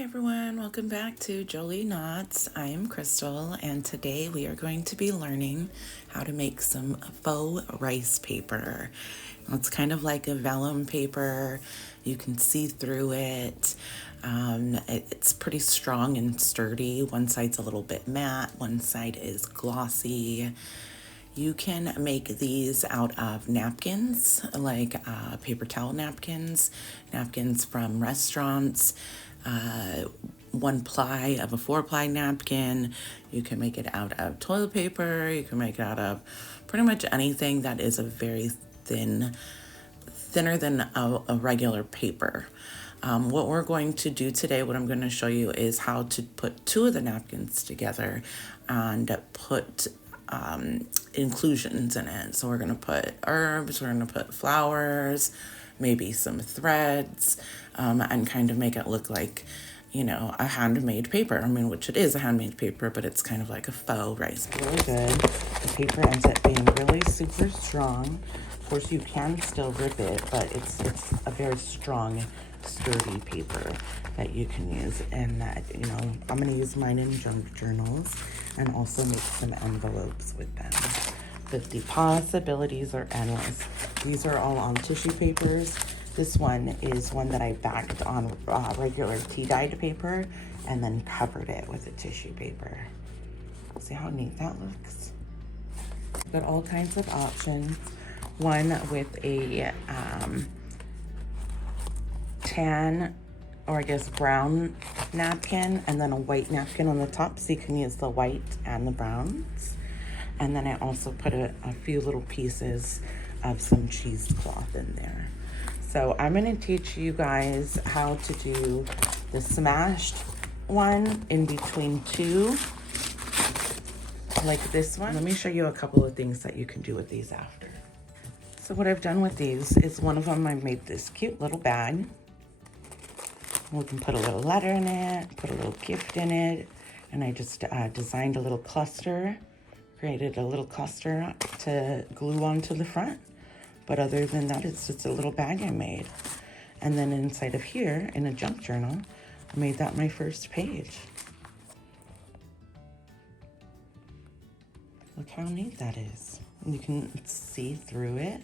Hi everyone, welcome back to Jolie Knots. I am Crystal and today we are going to be learning how to make some faux rice paper. It's kind of like a vellum paper. You can see through it. It's pretty strong and sturdy. One side's a little bit matte, one side is glossy. You can make these out of napkins, like paper towel napkins, napkins from restaurants, 1 ply of a 4-ply napkin. You can make it out of toilet paper. You can make it out of pretty much anything that is a very thinner than a regular paper. What we're going to do today, what I'm going to show you is how to put 2 of the napkins together and put inclusions in it. So we're going to put herbs, we're going to put flowers, maybe some threads, and kind of make it look like, you know, a handmade paper. I mean, which it is a handmade paper, but it's kind of like a faux rice. Really good. The paper ends up being really super strong. Of course, you can still rip it, but it's a very strong, sturdy paper that you can use. And that, you know, I'm going to use mine in junk journals and also make some envelopes with them. But the possibilities are endless. These are all on tissue papers. This one is one that I backed on regular tea-dyed paper and then covered it with a tissue paper. See how neat that looks? Got all kinds of options. One with a tan, or I guess brown napkin, and then a white napkin on the top, so you can use the white and the browns. And then I also put a few little pieces of some cheesecloth in there. So I'm gonna teach you guys how to do the smashed one in between 2, like this one. Let me show you a couple of things that you can do with these after. So what I've done with these is, one of them I made this cute little bag. We can put a little letter in it, put a little gift in it, and I just designed a little cluster, created a little cluster to glue onto the front. But other than that, it's just a little bag I made. And then inside of here, in a junk journal, I made that my first page. Look how neat that is. You can see through it.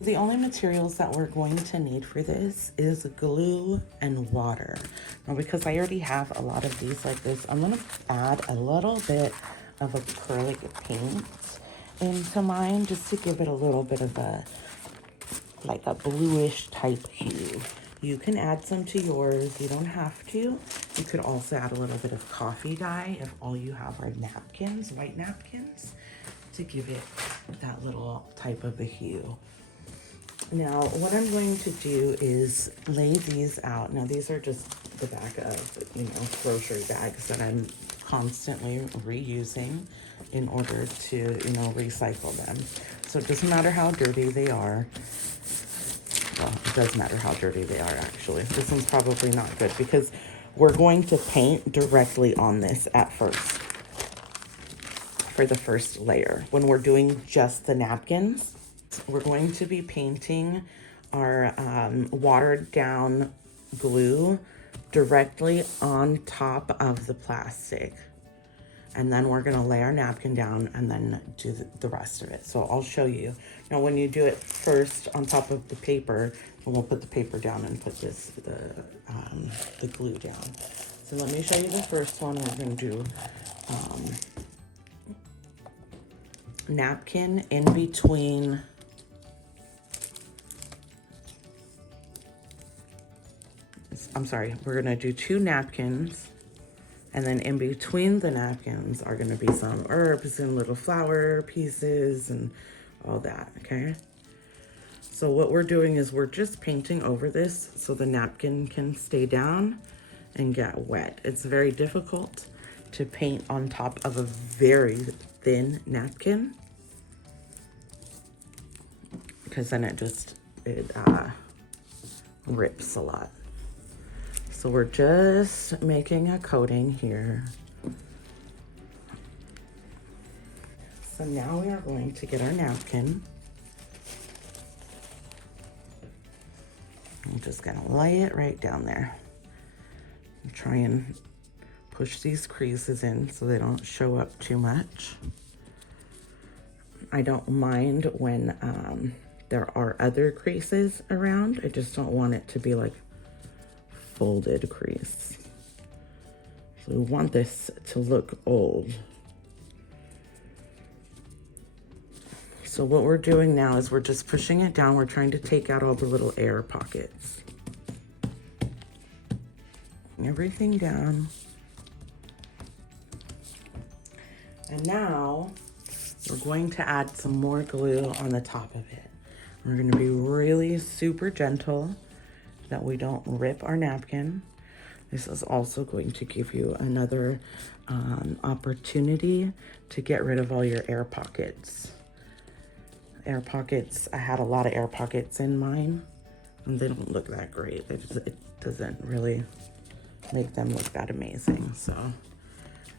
The only materials that we're going to need for this is glue and water. Now, because I already have a lot of these like this, I'm gonna add a little bit of acrylic paint into mine just to give it a little bit of a, like a bluish type hue. You can add some to yours, you don't have to. You could also add a little bit of coffee dye if all you have are napkins, white napkins, to give it that little type of a hue. Now, what I'm going to do is lay these out. Now, these are just the back of, you know, grocery bags that I'm constantly reusing in order to, you know, recycle them. So it doesn't matter how dirty they are. Well, it does matter how dirty they are, actually. This one's probably not good because we're going to paint directly on this at first, for the first layer. When we're doing just the napkins, we're going to be painting our watered down glue directly on top of the plastic. And then we're gonna lay our napkin down and then do the rest of it. So I'll show you. Now, when you do it first on top of the paper, and we'll put the paper down and put the glue down. So let me show you the first one. We're gonna do napkin in between we're gonna do 2 napkins, and then in between the napkins are gonna be some herbs and little flower pieces and all that, okay? So what we're doing is we're just painting over this so the napkin can stay down and get wet. It's very difficult to paint on top of a very thin napkin because then it rips a lot. So we're just making a coating here. So now we are going to get our napkin I'm just gonna lay it right down there. Try and push these creases in so they don't show up too much. I don't mind when there are other creases around. I just don't want it to be like folded crease. So we want this to look old. So what we're doing now is we're just pushing it down. We're trying to take out all the little air pockets. Everything down. And now we're going to add some more glue on the top of it. We're going to be really super gentle that we don't rip our napkin. This is also going to give you another opportunity to get rid of all your air pockets. Air pockets, I had a lot of air pockets in mine, and they don't look that great. It doesn't really make them look that amazing. So,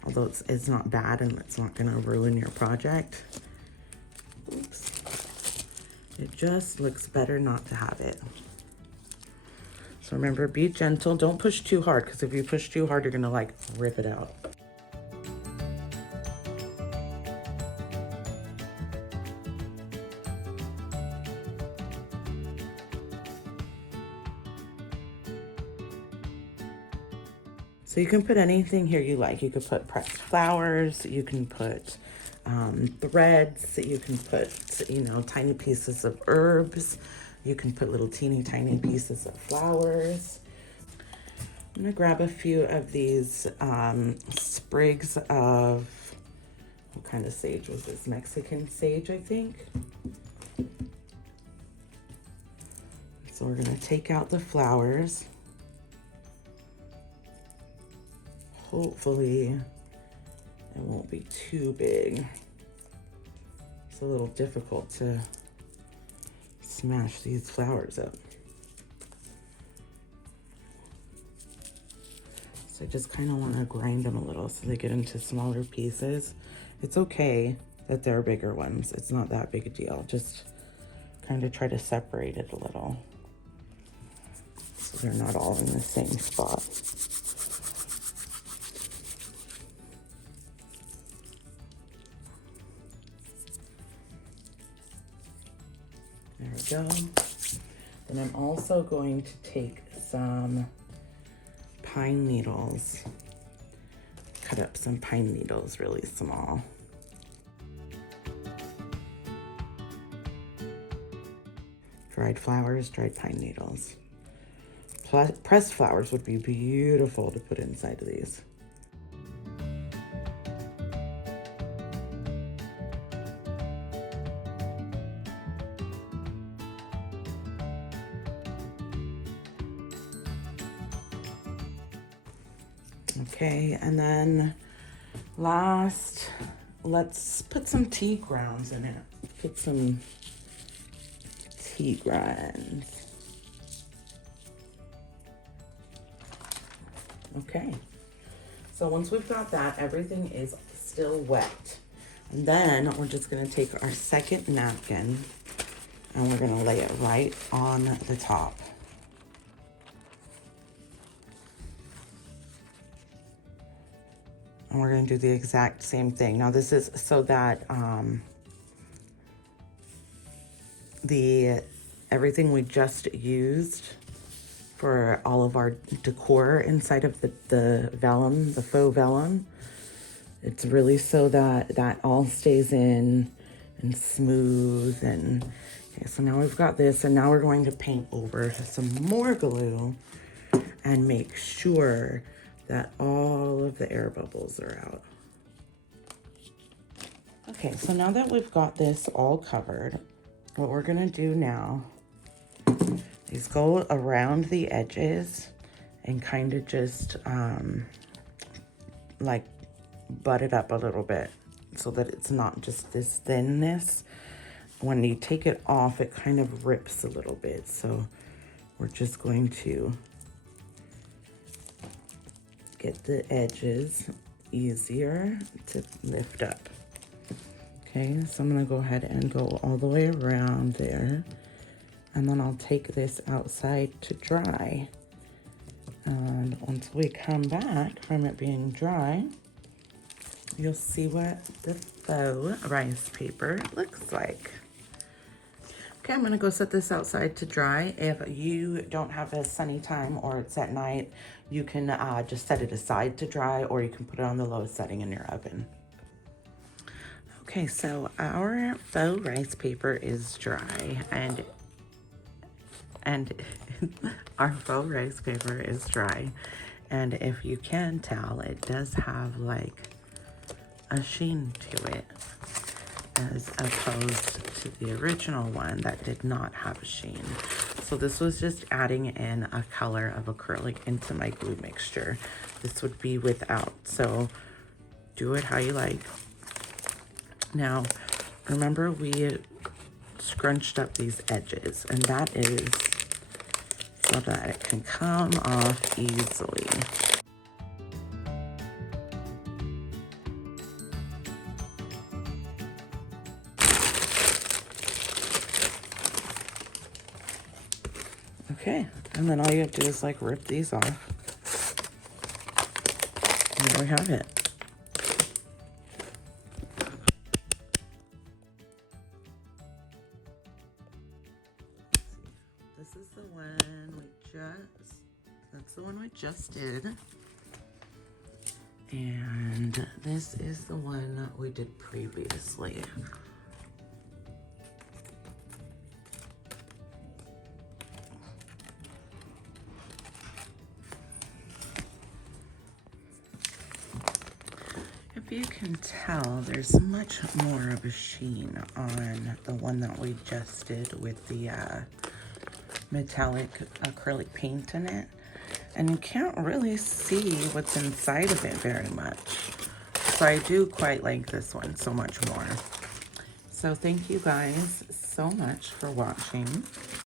although it's not bad and it's not gonna ruin your project, oops, it just looks better not to have it. So remember, be gentle. Don't push too hard, because if you push too hard, you're gonna like rip it out. So you can put anything here you like. You could put pressed flowers, you can put threads, you can put, you know, tiny pieces of herbs, you can put little teeny tiny pieces of flowers. I'm gonna grab a few of these sprigs of, what kind of sage was this? Mexican sage, I think. So we're gonna take out the flowers. Hopefully it won't be too big. It's a little difficult to smash these flowers up. So I just kind of want to grind them a little so they get into smaller pieces. It's okay that they're bigger ones. It's not that big a deal. Just kind of try to separate it a little so they're not all in the same spot. There we go. Then I'm also going to take some pine needles. Cut up some pine needles really small. Dried flowers, dried pine needles. Pressed flowers would be beautiful to put inside of these. Okay, and then last, let's put some tea grounds in it. Put some tea grinds. Okay, so once we've got that, everything is still wet. And then we're just gonna take our second napkin and we're gonna lay it right on the top. And we're gonna do the exact same thing. Now this is so that everything we just used for all of our decor inside of the vellum, the faux vellum, it's really so that that all stays in and smooth. And okay, so now we've got this, and now we're going to paint over some more glue and make sure that all of the air bubbles are out. Okay, so now that we've got this all covered, what we're gonna do now is go around the edges and kind of just like butt it up a little bit so that it's not just this thinness. When you take it off, it kind of rips a little bit. So we're just going to get the edges easier to lift up. Okay, so I'm gonna go ahead and go all the way around there And then I'll take this outside to dry. And once we come back from it being dry, you'll see what the faux rice paper looks like. Okay, I'm gonna go set this outside to dry. If you don't have a sunny time or it's at night, you can just set it aside to dry, or you can put it on the lowest setting in your oven. Okay, so our faux rice paper is dry, and our faux rice paper is dry. And if you can tell, it does have like a sheen to it, as opposed to the original one that did not have a sheen. So this was just adding in a color of acrylic into my glue mixture. This would be without, so do it how you like. Now, remember we scrunched up these edges, and that is so that it can come off easily. Okay, and then all you have to do is like rip these off. And there we have it. This is the one that's the one we just did. And this is the one we did previously. If you can tell, there's much more of a sheen on the one that we just did with the metallic acrylic paint in it. And you can't really see what's inside of it very much. So I do quite like this one so much more. So thank you guys so much for watching.